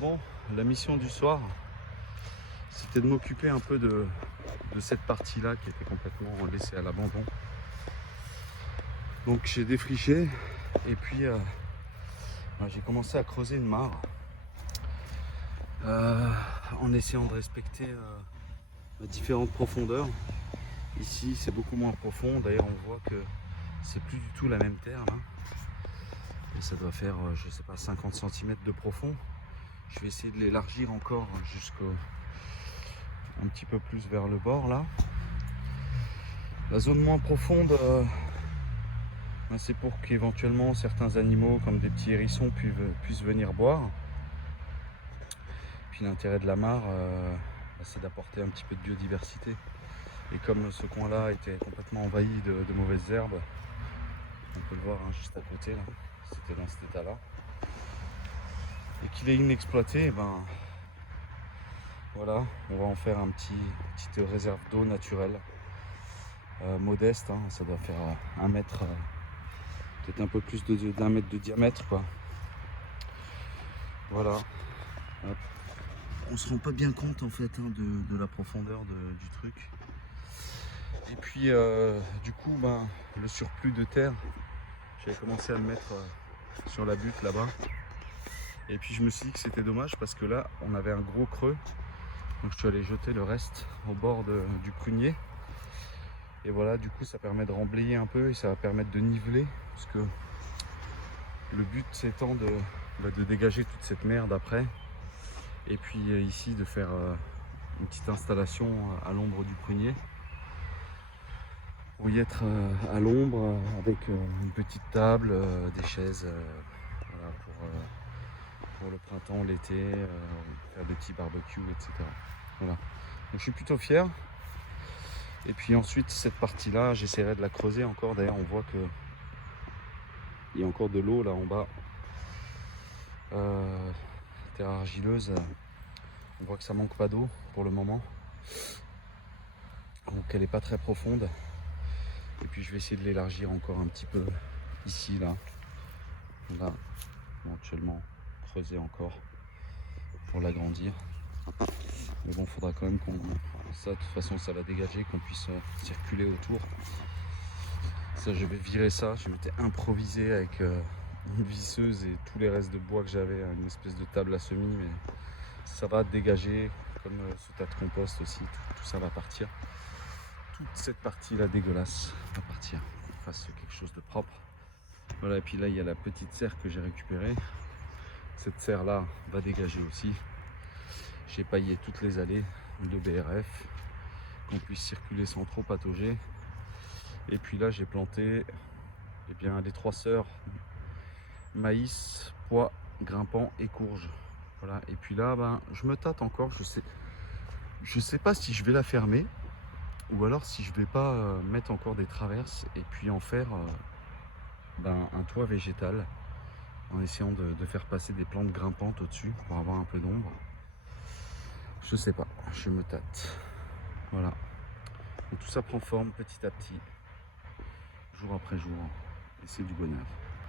Bon, la mission du soir, c'était de m'occuper un peu de cette partie-là qui était complètement laissée à l'abandon. Donc j'ai défriché et puis j'ai commencé à creuser une mare en essayant de respecter différentes profondeurs. Ici c'est beaucoup moins profond, d'ailleurs on voit que c'est plus du tout la même terre là. Et ça doit faire, je sais pas, 50 cm de profond. Je vais essayer de l'élargir encore jusqu'au un petit peu plus vers le bord là. La zone moins profonde, c'est pour qu'éventuellement certains animaux comme des petits hérissons puissent venir boire. Puis l'intérêt de la mare, c'est d'apporter un petit peu de biodiversité. Et comme ce coin là était complètement envahi de mauvaises herbes, on peut le voir juste à côté là, c'était dans cet état là, et qu'il est inexploité, voilà, on va en faire petite réserve d'eau naturelle, modeste, ça doit faire 1 mètre, peut-être un peu plus d'1 mètre de diamètre quoi. Voilà. Hop. On se rend pas bien compte en fait de la profondeur du truc. Et puis du coup le surplus de terre, j'avais commencé à le mettre sur la butte là-bas. Et puis je me suis dit que c'était dommage parce que là on avait un gros creux. Donc je suis allé jeter le reste au bord du prunier. Et voilà, du coup ça permet de remblayer un peu et ça va permettre de niveler. Parce que le but c'est étant de dégager toute cette merde après. Et puis ici de faire une petite installation à l'ombre du prunier. Pour y être à l'ombre avec une petite table, des chaises, voilà, pour le printemps, l'été, faire des petits barbecues, etc. Voilà. Donc je suis plutôt fier. Et puis ensuite cette partie là j'essaierai de la creuser encore. D'ailleurs on voit que il y a encore de l'eau là en bas, terre argileuse, on voit que ça manque pas d'eau pour le moment, donc elle est pas très profonde. Et puis je vais essayer de l'élargir encore un petit peu ici là, éventuellement creuser encore pour l'agrandir. Mais bon, faudra quand même ça de toute façon ça va dégager, qu'on puisse circuler autour. Ça, je vais virer ça. Je m'étais improvisé avec une visseuse et tous les restes de bois que j'avais, une espèce de table à semis, mais ça va dégager, comme ce tas de compost aussi, tout ça va partir. Toute cette partie là dégueulasse va partir, qu'on fasse quelque chose de propre. Voilà, et puis là il y a la petite serre que j'ai récupérée. Cette serre là va dégager aussi. J'ai paillé toutes les allées de BRF, qu'on puisse circuler sans trop patauger. Et puis là j'ai planté les 3 sœurs: maïs, pois, grimpant et courge. Voilà. Et puis là je me tâte encore, je sais pas si je vais la fermer ou alors si je vais pas mettre encore des traverses et puis en faire un toit végétal, en essayant de faire passer des plantes grimpantes au-dessus pour avoir un peu d'ombre. Je sais pas, je me tâte. Voilà. Donc tout ça prend forme petit à petit, jour après jour, et c'est du bonheur.